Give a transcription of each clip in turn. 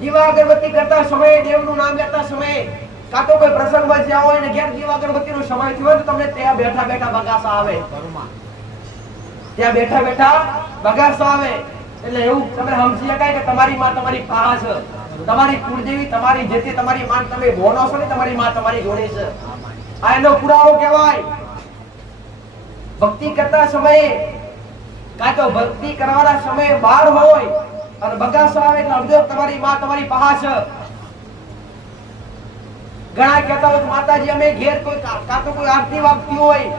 દીવા અગરબત્તી કરતા સમયે, દેવનું નામ લેતા સમયે, કાં તો કોઈ પ્રસંગમાં જ્યાં હોય ને ઘેર દીવા અગરબત્તીનો સમય થયો તો તમને ત્યાં બેઠા બેઠા બગાસા આવે. ત્યાં બેઠા બેઠા બગાસા આવે. એટલે એવું તમે સમજી શકાય કે તમારી માં તમારી પાસે છે. તમારી કુળદેવી, તમારી જે તમારી માં તમે બોનો છો ને તમારી માં તમારી જોડે છે. આ એનો પુરાવો કહેવાય. ભક્તિ કરતા સમયે, કાં તો ભક્તિ કરવાના સમયે બહાર હોય અને બગાસો આવે એટલે તમારી માં તમારી પહાશ ઘણા કહેતા હોય માતાજી, અમે ઘેર કોઈ કાં તો કોઈ આરતી વાગતી હોય,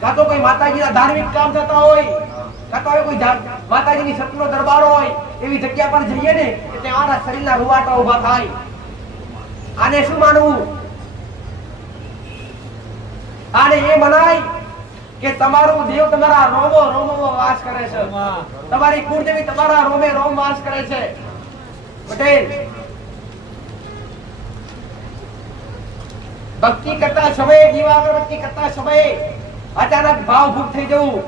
કાં તો કોઈ માતાજીના ધાર્મિક કામ થતા હોય, કાં તો કોઈ માતાજીની સતનો દરબાર હોય, એવી જગ્યા પર જઈએ ને, એટલે અમારા શરીરના રૂવાટા ઊભા થાય. આને શું માનવું? આને એ મનાય કે તમારું દેવ તમારા રોમો રોમો વાસ કરે છે. તમારી કુળદેવી તમારા રોમે રોમ વાસ કરે છે. પટેલ ભક્તિ કરતા સમયે દીવા અગરબત્તી કરતા સમયે અચાનક ભાવભૂત થઈ જવું.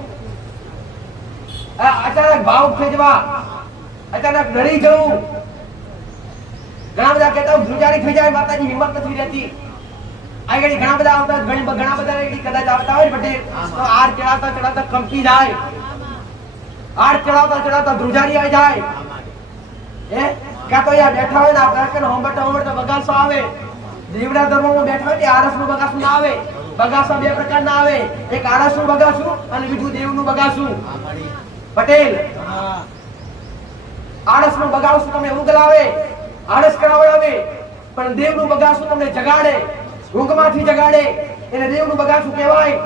અચાનક ભાવુક થઈ જવા અચાનક ડરી જવું. ઘણા બધા કહેતા ધ્રુજારી થઈ જાય માતાજી હિંમત નથી રહેતી. આ ઘણા બધા આવતા, ઘણી બધા કદાચ આવતા હોય બટ આર ચડાવતા ચડાવતા કંપી જાય. આર ચડાવતા ચડાવતા ધ્રુજારી આવી જાય. હે? કાં તો યાર બેઠા હોય ને, આપણા કે હોંબટા હોંબટા બગાસો આવે. દેવડા ધર્મમાં બેઠા હોય ને, આરસનું બગાસું ના આવે. બગાસા બે પ્રકારના આવે. એક આરસનું બગાસું અને બીજું દેવનું બગાસું. પટેલ આળસનું બગાસું તમને ઉગલાવે લાવે આળસ કરાવડાવે, પણ દેવનું બગાસું તમને જગાડે. ઊંઘમાંથી જગાડે એને દેવનું બગાસું કહેવાય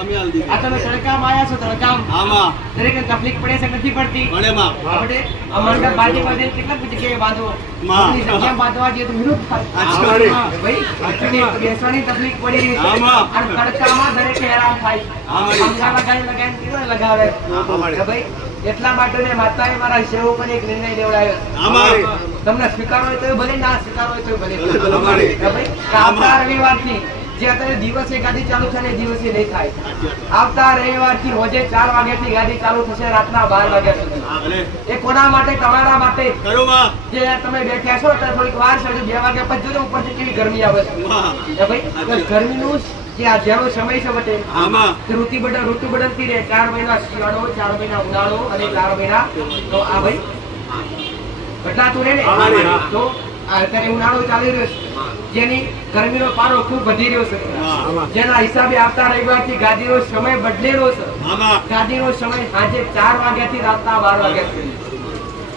અમે હાલ દીધી. આ તમે તડકામાં આયા છો તડકામાં આમાં દરેકને તકલીફ પડે છે નથી પડતી ભલે માં. આપણે આ મંડપ બાંધી કેટલા જગ્યાએ બાંધો માં. બધી બાંધવા જઈએ તો વિરોધ થાય. ભાઈ, બેસવાની તકલીફ પડી આમાં. અને તડકામાં દરેક હેરાન થાય. આમાં. લગાવે ભાઈ, એટલા માટે ને માતાએ મારા સેવકોને એક નિર્ણય લેવડાવ્યો. તમને સ્વીકારો હોય તો ભલે ના સ્વીકારો હોય તો ભલે. આવતા રવિવારથી જે અત્યારે દિવસે ગાડી ચાલુ છે ને દિવસે નહીં થાય. આવતા રવિવારથી રોજે ચાર વાગ્યાથી ગાડી ચાલુ થશે રાતના બાર વાગ્યા સુધી. એ કોના માટે? તમારા માટે. જે તમે બેઠ્યા છો થોડીક વાર છે બે વાગ્યા પછી જોજો ઉપરથી કેવી ગરમી આવે છે. ભાઈ ગરમીનું જે આ જેનો સમય છે બટે આમાં. ઋતુ બદલ ઋતુ બદલતી રહે. ચાર મહિના શિયાળો ચાર મહિના ઉનાળો અને ચાર મહિના તો આ ભાઈ બદલાતું રહે ને. તો અત્યારે ઉનાળો ચાલી રહ્યો છે. જેની ગરમીનો પારો ખૂબ વધી રહ્યો છે. જેના હિસાબે આવતા રવિવારથી ગાડીનો સમય બદલેલો છે. ગાદીનો સમય સાંજે ચાર વાગ્યાથી રાતના બાર વાગ્યા સુધી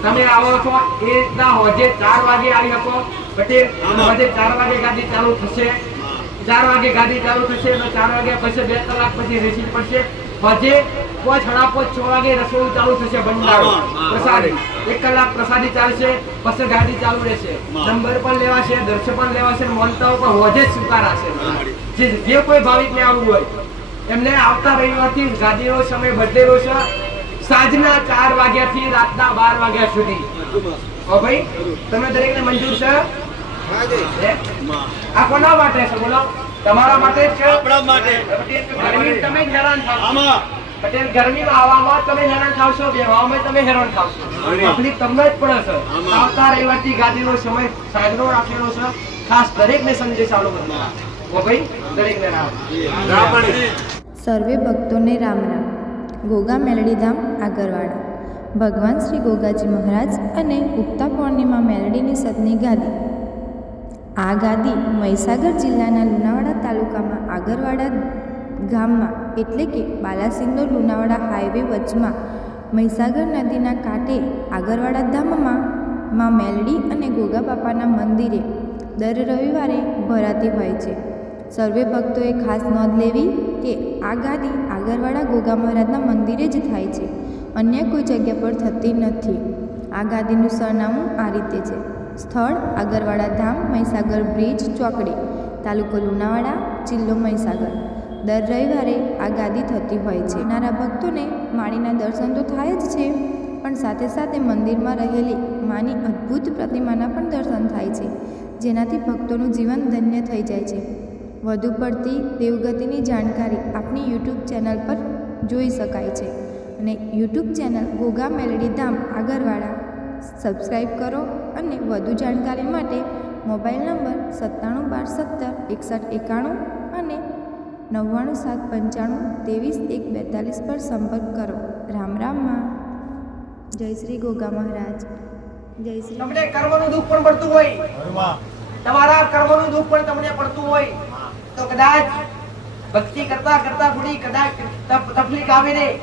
તમે આવો છો એ રીતના હોજે ચાર વાગે આવી શકો. આમાં. હોજે ચાર વાગે ગાદી ચાલુ થશે. ચાર વાગે ગાડી ચાલુ થશે તો ચાર વાગ્યા પછી બે કલાક પછી રેસી પડશે પછી પોચ સાડા પોચ છ વાગે રસોઈ ચાલુ થશે ભંડારો. પ્રસાદી. એક કલાક પ્રસાદી ચાલશે પછી ગાડી ચાલુ રહેશે. નંબર પણ લેવાશે દર્શ પણ લેવાશે મોનતાઓ પણ હોજે જ સ્વીકારાશે. જે જે કોઈ ભાવિકને આવવું હોય એમને આવતા રવિવારથી ગાડીનો સમય બદલેલો છે સાંજના ચાર વાગ્યાથી રાતના બાર વાગ્યા સુધી. ભાઈ તમે દરેકને મંજૂર છે. આ કોના માટે. છે બોલો તમારા માટે છે આપણા માટે. ગરમી તમે હેરાન થાવ આમાં. પટેલ ગરમીમાં આવવામાં તમે હેરાન થાવશો બેવામાં તમે હેરાન થાવશો તકલીફ તમને જ પડે છે. આવતા રવિવારથી ગાદીનો સમય સાંજનો રાખેલો છે. ખાસ દરેકને ભાઈ દરેકને રામ. સર્વે ભક્તોને રામ રામ. ગોગા મેલડીધામ આગરવાડા. ભગવાન શ્રી ગોગાજી મહારાજ અને ઉગતા પૂર્ણિમા મેલડીની સતની ગાદી. આ ગાદી મહીસાગર જિલ્લાના લુણાવાડા તાલુકામાં આગરવાડા ગામમાં એટલે કે બાલાસિંગનો લુણાવાડા હાઈવે વચમાં મહીસાગર નદીના કાંઠે આગરવાડા ધામમાં માં મેલડી અને ગોગા બાપાના મંદિરે દર રવિવારે ભરાતી હોય છે. સર્વે ભક્તોએ ખાસ નોંધ લેવી કે આ ગાદી આગરવાડા ગોગા મહારાજના મંદિરે જ થાય છે. અન્ય કોઈ જગ્યા પર થતી નથી. આ ગાદીનું સરનામું આ રીતે છે. સ્થળ આગરવાડા ધામ, મહીસાગર બ્રિજ ચોકડી. તાલુકો લુણાવાડા, જિલ્લો મહીસાગર. દર રવિવારે આ ગાદી થતી હોય છે. નારા ભક્તોને માળીના દર્શન તો થાય જ છે, પણ સાથે સાથે મંદિરમાં રહેલી માની અદ્ભુત પ્રતિમાના પણ દર્શન થાય છે, જેનાથી ભક્તોનું જીવન ધન્ય થઈ જાય છે. વધુ પડતી દેવગતિની જાણકારી આપણી યુટ્યુબ ચેનલ પર જોઈ શકાય છે. અને YouTube channel Goga Meldi Dham Agarwada. Subscribe કરો અને વધુ જાણકારી માટે મોબાઈલ નંબર સત્તાણું બાર સત્તર એકસઠ એકાણું અને નવ્વાણું સાત પંચાણું ત્રેવીસ એક બેતાલીસ પર સંપર્ક કરો. રામ રામમાં જય શ્રી ગોગા મહારાજ. જય શ્રી તમને કર્મનું દુઃખ પણ પડતું હોય. તમારા કર્મનું દુઃખ પણ તમને પડતું હોય. તો કદાચ ભક્તિ કરતા કરતા થોડી કદાચ તપ- તકલીફ આવે ને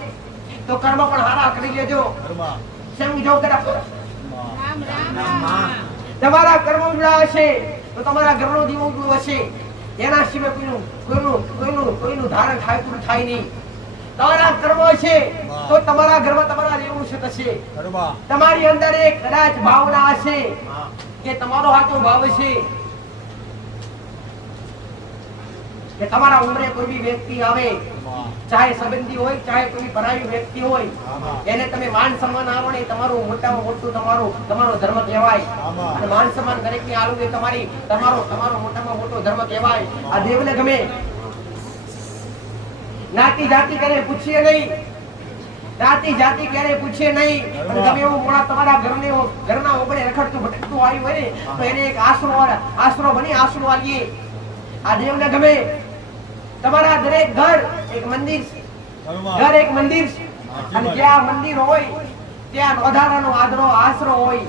તો કર્મ પણ હારા કરી લેજો. સમજો કદાચ તમારા કર્મ ઉજળા હશે તો તમારા ઘરનો દીવો ઉજળો હશે. એના સિવાય કોઈનું કોઈનું કોઈનું કોઈનું ધારણ થાય પૂરું થાય નહીં. તમારા કર્મ હશે તો તમારા ઘરમાં તમારા રહેવું છે થશે. તમારી અંદર એક કદાચ ભાવના હશે કે તમારો હાથો ભાવ છે કે તમારા ઉંમરે કોઈ બી વ્યક્તિ આવે ચાહે સંબંધી હોય ચાહે કોઈ પરાવી વ્યક્તિ હોય એને તમે માન સન્માન આપો ને તમારું મોટામાં મોટું તમારો તમારો ધર્મ કહેવાય. અને માન સન્માન દરેક ને આલવું એ તમારી તમારો તમારો મોટામાં મોટો ધર્મ કહેવાય. આ દેવને ગમે. નાતી જાતિ કરે પૂછીએ નહીં. જાતિ જાતિ ક્યારે પૂછે નહીં. અને તમે એવું મોડા તમારા ઘરને ઘરના ઓગળે રખડતું ભટકતું આવ્યું હોય ને તો એને એક આશરો આશરો બની આશરો આલીએ આ દેવને ગમે. તમારા દરેક ઘર એક મંદિર છે. ઘર એક મંદિર છે. અને જ્યાં મંદિર હોય ત્યાં વધારાનો આદરો આશરો હોય.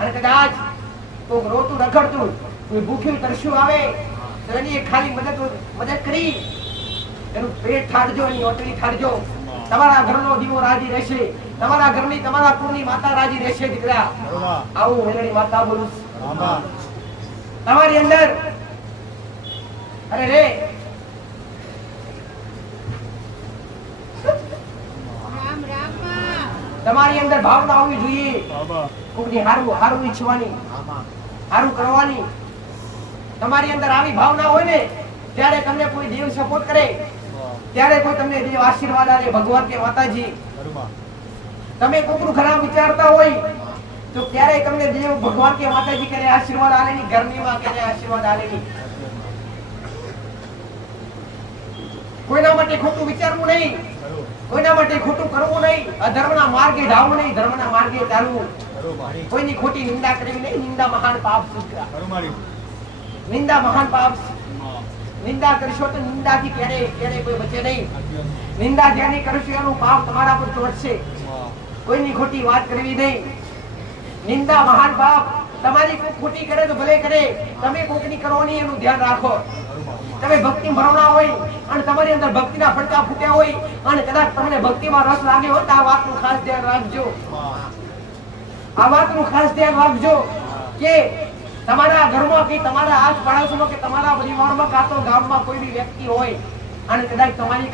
અને કદાચ કોઈક રોતું રખડતું કોઈ ભૂખ્યું તરસ્યું આવે તો એની ખાલી મદદ મદદ કરી. એનું પેટ ઠારજો એની ઓટલી ઠારજો તમારા ઘરનો દીવો રાજી રહેશે. તમારા ઘરની તમારા કુળની માતા રાજી રહેશે દીકરા. આવું મેલડી માતા બોલું છું. તમારી અંદર અરે રે તમારી અંદર ભાવના હોવી જોઈએ. કોકની હારું હારું ઈચ્છવાની હારું કરવાની. તમારી અંદર આવી ભાવના હોય ને ત્યારે તમને કોઈ દેવ સપોર્ટ કરે. ત્યારે કોઈ તમને દેવ આશીર્વાદ આપે ભગવાન કે માતાજી. તમે કોકનું ખરાબ વિચારતા હોય તો ત્યારે તમને દેવ ભગવાન કે માતાજી કરે આશીર્વાદ આલે ની ગરમીમાં કરે આશીર્વાદ આલે ની કોઈના માટે ખોટું વિચારવું નહીં. કોઈના માટે ખોટું કરવું નહીં. અધર્મના માર્ગે ધાવવું નહીં. ધર્મના માર્ગે ચાલવું. કોઈની ખોટી નિંદા કરવી નહીં. નિંદા મહાન પાપ નિંદા મહાન પાપ નિંદા કરશો તો નિંદાથી ક્યારે ક્યારે કોઈ બચે નહીં. નિંદા જ્યાંની કરશો એનું પાપ તમારા પર ચોટશે. કોઈની ખોટી વાત કરવી નહીં. નિંદા મહાન પાપ. તમારી કોઈ ખોટી કરે તો ભલે કરે. તમે કોઈની કરો નહીં, એનું ધ્યાન રાખો. તમે ભક્તિ ભરવણા હોય અને તમારી અંદર ભક્તિના ફટકા ફૂટ્યા હોય અને કદાચ તમને ભક્તિમાં રસ લાગ્યો હોય તો આ વાતનું ખાસ ધ્યાન રાખજો. આ વાતનું ખાસ ધ્યાન રાખજો કે તમારા ઘરમાં કે તમારા આસ પડોશમાં કે તમારા પરિવારમાં કાં તો ગામમાં કોઈ બી વ્યક્તિ હોય અને કદાચ તમારી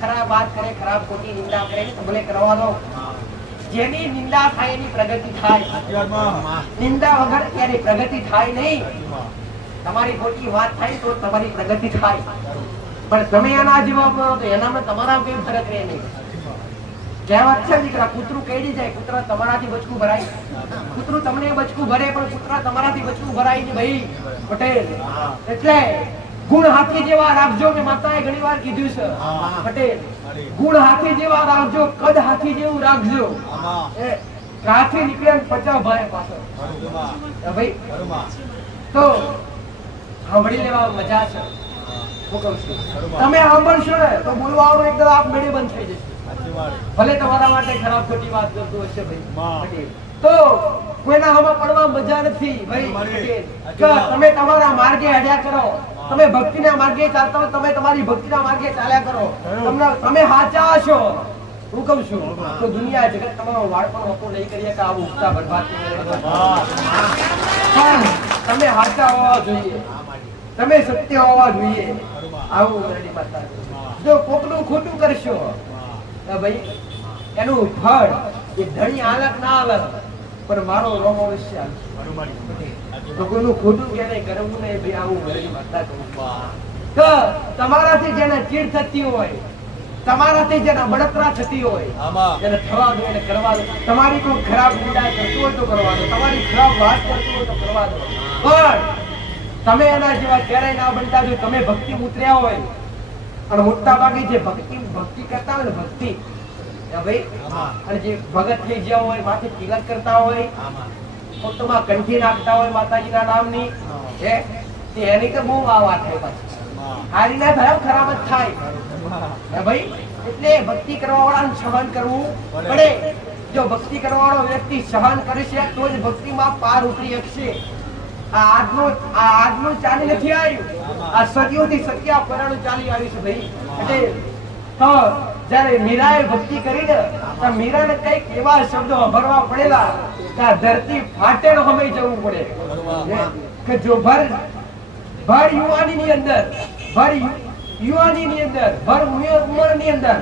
ખરાબ વાત કરે ખરાબ ખોટી નિંદા કરે તો ભલે કરવા દો. જેની નિંદા થાય એની પ્રગતિ થાય. નિંદા વગર ક્યારે પ્રગતિ થાય નહીં. તમારી ખોટી વાત થાય તો તમારી પ્રગતિ થાય. પણ તમે એના જેવા તો એનામાં તમારા કોઈ ફરક રહે નહીં. કહેવત છે દીકરા, કૂતરું કેડી જાય, કૂતરા તમારાથી બચકું ભરાય. કૂતરું તમને બચકું ભરે, પણ કૂતરા તમારાથી બચકું ભરાય ભાઈ. પટેલ. એટલે ગુણ હાથી જેવા રાખજો મેં માતાએ ઘણી વાર કીધું છે. પટેલ. ગુણ હાથી જેવા રાખજો, કદ હાથી જેવું રાખજો. કાથી નીકળ્યા ને પચાવ ભાઈ પાછળ. ભાઈ, તો સાંભળી લેવા મજા છે. હું કહું છું? તમે સાંભળશો ને તો બોલવાનું એકદમ આપ મેળે બંધ થઈ જશે. ભલે તમારા માટે ખરાબ ખોટી વાત કરતો હશે ભાઈ. તો કોઈના હવા પડવા મજા નથી ભાઈ. તમે તમારા માર્ગે હડ્યા કરો તમે ભક્તિના માર્ગે ચાલતા તમે તમારી ભક્તિના માર્ગે ચાલ્યા કરો. તમને તમે સાચા હશો. હું કહું છું તો દુનિયા જગત તમારો વાળ પણ વપો નહીં કરીએ કે આવું ઉગતા બરબાદ પણ તમે સાચા હોવા જોઈએ. તમે સત્ય હોવા જોઈએ. આવું મેરડી માતા જો કોકનું ખોટું કરશો તો ભાઈ એનું ફળ એ ધણી આલક ના આલક પણ મારો રોમ. તો કોઈનું ખોટું ક્યારે કરવું નહીં ભાઈ આવું મેરડી માતા તો તમારાથી જેને ચીડ થતી હોય તમારાથી જેને બળતરા થતી હોય એને થવા દો એને કરવા દો. તમારી કોઈ ખરાબ નિંદા કરતું હોય તો કરવા દો. તમારી ખરાબ વાત કરતું હોય તો કરવા દો. પણ તમે એના જેવા ક્યારેય ના બનતા જો તમે ભક્તિ ઉતર્યા હોય. અને મોટા ભાગે જે ભક્તિ ભક્તિ કરતા હોય ને ભક્તિ ભાઈ અને જે ભગત થઈ ગયા હોય માથે તિલક કરતા હોય ફોટોમાં કંઠી નાખતા હોય માતાજીના નામની હે. તે એની તો બહુ આ વાત થાય પાછી હારીના થાય ખરાબ જ થાય. ભાઈ એટલે ભક્તિ કરવા વાળાને સહન કરવું પડે. જો ભક્તિ કરવા વાળો વ્યક્તિ સહન કરે છે તો જ ભક્તિમાં પાર ઉતરી શકશે. આજનો આજનું ચાલી નથી આવ્યું. આ સદીઓથી સત્યા પરાણું ચાલી આવ્યું છે ભાઈ. એટલે તો જ્યારે મીરાએ ભક્તિ કરી ને તો મીરાને કંઈક એવા શબ્દો ભરવા પડેલા કે ધરતી ફાટે નો હમે જવું પડે. કે જો ભર ભર યુવાની ની અંદર ભર યુવાની ની અંદર ભર ઉંમરની અંદર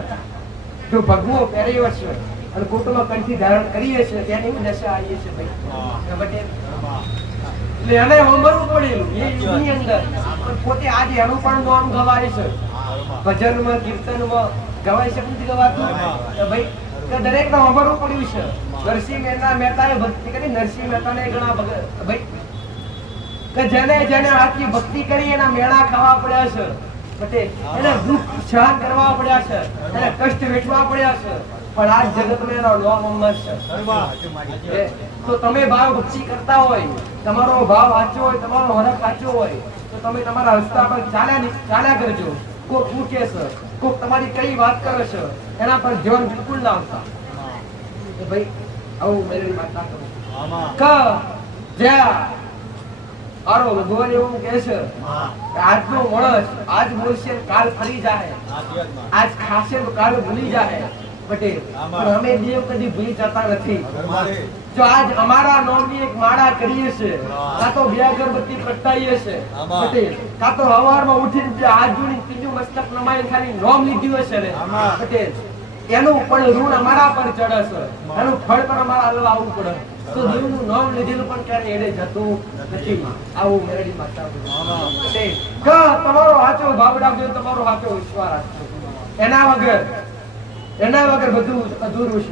જો ભગવો પહેર્યો છે અને કુટુંબ કંઠી ધારણ કરીએ છીએ તેની દશા આવીએ છીએ ભાઈ. પટેલ એટલે એને હોમરવું પડેલું. એ યુગની અંદર. પોતે આજે એનું પણ નામ ગવાય છે. ભજનમાં, કીર્તનમાં ગવાય છે નથી ગવાતું. ભાઈ દરેક ને હોમરવું પડ્યું છે. નરસિંહ મહેતા મહેતાએ ભક્તિ કરી, નરસિંહ મહેતાને ઘણા ભાઈ, કે જેને જેને આખી ભક્તિ કરી, એના મેળા ખાવા પડ્યા છે. એને દુઃખ સહન કરવા પડ્યા છે. એને કષ્ટ વેઠવા પડ્યા છે. પણ આ જગતમાં એનો અમર છે તો તમે ભાવ ભક્તિ કરતા હોય તમારો ભાવ સાચો હોય તમારો હરક સાચો હોય તો તમે તમારા રસ્તા પર ચાલ્યા ચાલ્યા કરજો. કોક પૂછે છે કોક તમારી કઈ વાત કરે છે એના પર ધ્યાન બિલકુલ ના આવતા કે ભાઈ આવું મેળવી વાત ના કરો. ક જ્યાં આરો ભગવાન એવું કહે છે આજનો માણસ આજ બોલશે કાલ ફરી જાય. આજ ખાશે તો કાલ ભૂલી જાય. પટેલ. પણ અમે દેવ કદી ભૂલી જતા નથી. જો આજ અમારા નોમની એક માળા કરીએ છે કાં તો બે અગરબત્તી પ્રગટાઈએ છે પટેલ. કાં તો હવારમાં ઉઠીને જે આજુની ત્રીજું મસ્તક નમાઈ ખાલી નામ લીધું હશે ને પટેલ. એનું પણ ઋણ અમારા પર ચડે છે. એનું ફળ પણ અમારા લેવા આવવું પડે. તો દેવનું નામ લીધેલું પણ ક્યારે એડે જતું નથી. આવું મેરડી માતા પટેલ. તમારો હાચો ભાવડા તમારો હાચો વિશ્વાસ રાખજો. એના વગર એના વગર બધું અધૂરું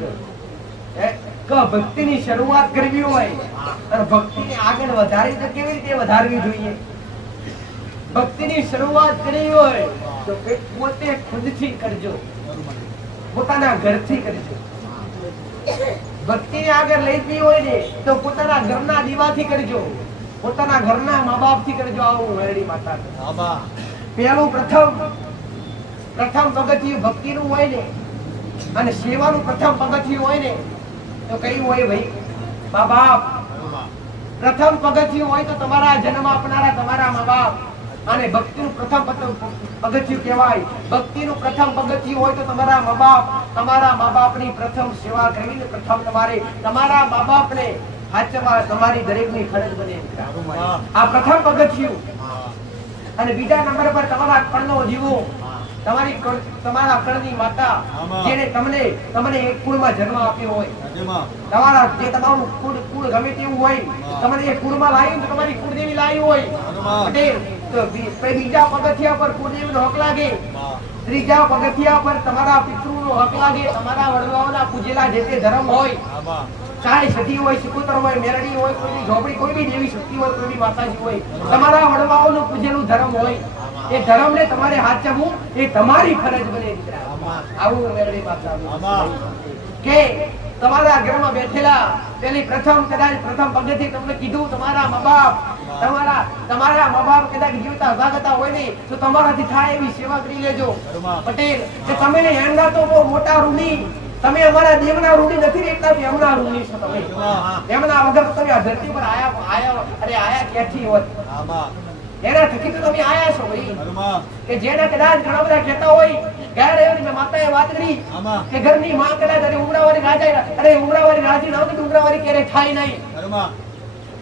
છે? કે ભક્તિની શરૂઆત કરવી હોય અને ભક્તિને આગળ વધારી તો કેવી રીતે વધારવી જોઈએ? ભક્તિની શરૂઆત કરવી હોય તો પોતે ખુદથી કરજો. પોતાના ઘરથી કરજો. ભક્તિને આગળ લઈ જવી હોય ને તો પોતાના ઘરના દીવાથી કરજો. પોતાના ઘરના મા બાપથી કરજો આવું વેરડી માતા પેલું પ્રથમ પ્રથમ પગથિયું ભક્તિનું હોય ને અને સેવાનું પ્રથમ પગથિયું હોય ને તો કયું હોય ભાઈ? મા બાપ. પ્રથમ પગથિયું હોય તો તમારા જન્મ આપનારા તમારા મા બાપ. અને ભક્તિનું પ્રથમ પગથિયું કહેવાય. ભક્તિનું પ્રથમ પગથિયું હોય તો તમારા મા બાપ. તમારા મા બાપની પ્રથમ સેવા કરીને પ્રથમ તમારે તમારા મા બાપને હાચવા તમારી દરેકની ફરજ બને. આ પ્રથમ પગથિયું. અને બીજા નંબર પર તમારા કણનો જીવો. તમારી તમારા કણની માતા જેને તમને તમને એક કુળમાં જન્મ આપ્યો હોય. તમારા જે તમારું કુળ કુળ ગમે તેવું હોય તમને એ કુળમાં લાવી તમારી કુળદેવી લાવી હોય. બીજા પગથિયા પર કુળદેવીનો હક લાગે. ત્રીજા પગથિયા પર તમારા પિતૃનો હક લાગે. તમારા વડવાઓના પૂજેલા જે તે ધર્મ હોય ચાહે સતી હોય સિકોતર હોય મેરડી હોય કોઈ ઝોપડી કોઈ બી દેવી શક્તિ હોય કોઈ બી માતાજી હોય તમારા વડવાઓનું પૂજેલું ધર્મ હોય. એ ધર્મને તમારે હાચવવું એ તમારી ફરજ બને દીકરા. આવું મેળવી કે તમારા ઘરમાં બેઠેલા પેલી પ્રથમ કદાચ પ્રથમ પગથી તમને કીધું તમારા મા બાપ તમારા તમારા મા બાપ કદાચ જીવતા ભાગતા હોય ને તો તમારાથી થાય એવી સેવા કરી લેજો. પટેલ કે તમે એમના તો બહુ મોટા ઋણી. તમે અમારા દેવના ઋણી નથી રહેતા એમના ઋણી છો તમે. એમના વગર તમે આ ધરતી પર આયા આયા અરે આયા ક્યાંથી હોત? એના થકી તો તમે આયા છો ભાઈ. કે જેના કદાચ ઘણા બધા કહેતા હોય ક્યારે એવી મેં માતાએ વાત કરી કે ઘરની માં કદાચ અરે ઉમરાવાળી રાજા અરે ઉમરાવાળી રાજી ના હોય તો ઉમરાવાળી ક્યારે થાય નહીં.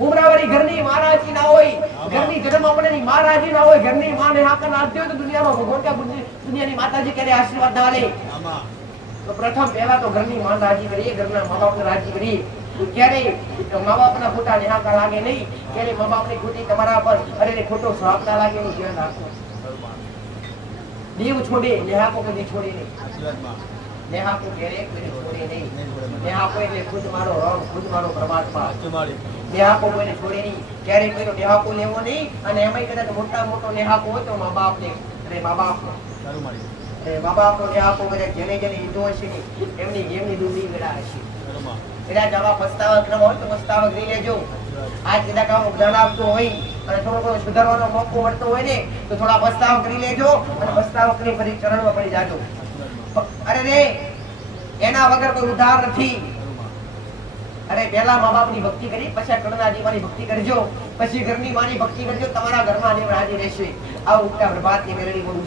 ઉમરાવાળી ઘરની મહારાજી ના હોય ઘરની જન્મ આપણે મહારાજી ના હોય ઘરની માં ને હાથ ના હોય તો દુનિયામાં ભગવાન કે દુનિયાની માતાજી ક્યારે આશીર્વાદ ના લે? તો પ્રથમ પહેલા તો ઘરની માં રાજી કરીએ ઘરના મા બાપને રાજી કરીએ. તો ક્યારે મા બાપના ખોટા નિહાકા લાગે નહીં. ક્યારે મા બાપની ખોટી તમારા પર અરે ખોટો શ્રાપ ના લાગે એનું ધ્યાન રાખો. દેવ છોડે નિહાકો કદી છોડે નહીં. નેહાકો ક્યારેય કોઈને છોડે નહીં. નેહાકો એટલે ખુદ મારો રંગ ખુદ મારો પરમાત્મા. નેહાકો કોઈને છોડે નહીં. ક્યારેય કોઈનો નેહાકો લેવો નહીં. અને એમાંય કદાચ મોટા મોટો નેહાકો હોય તો મા બાપને અરે મા બાપનો એ અરે રે, એના વગર કોઈ ઉધાર નથી. અરે પહેલા મા ભક્તિ કરી, પછી કણના દીવાની ભક્તિ કરજો. પછી ઘરની માની ભક્તિ કરજો, તમારા ઘરમાં રાજી રહેશે. આવું ઉપરા પ્રભાતની મેળવી બોલું.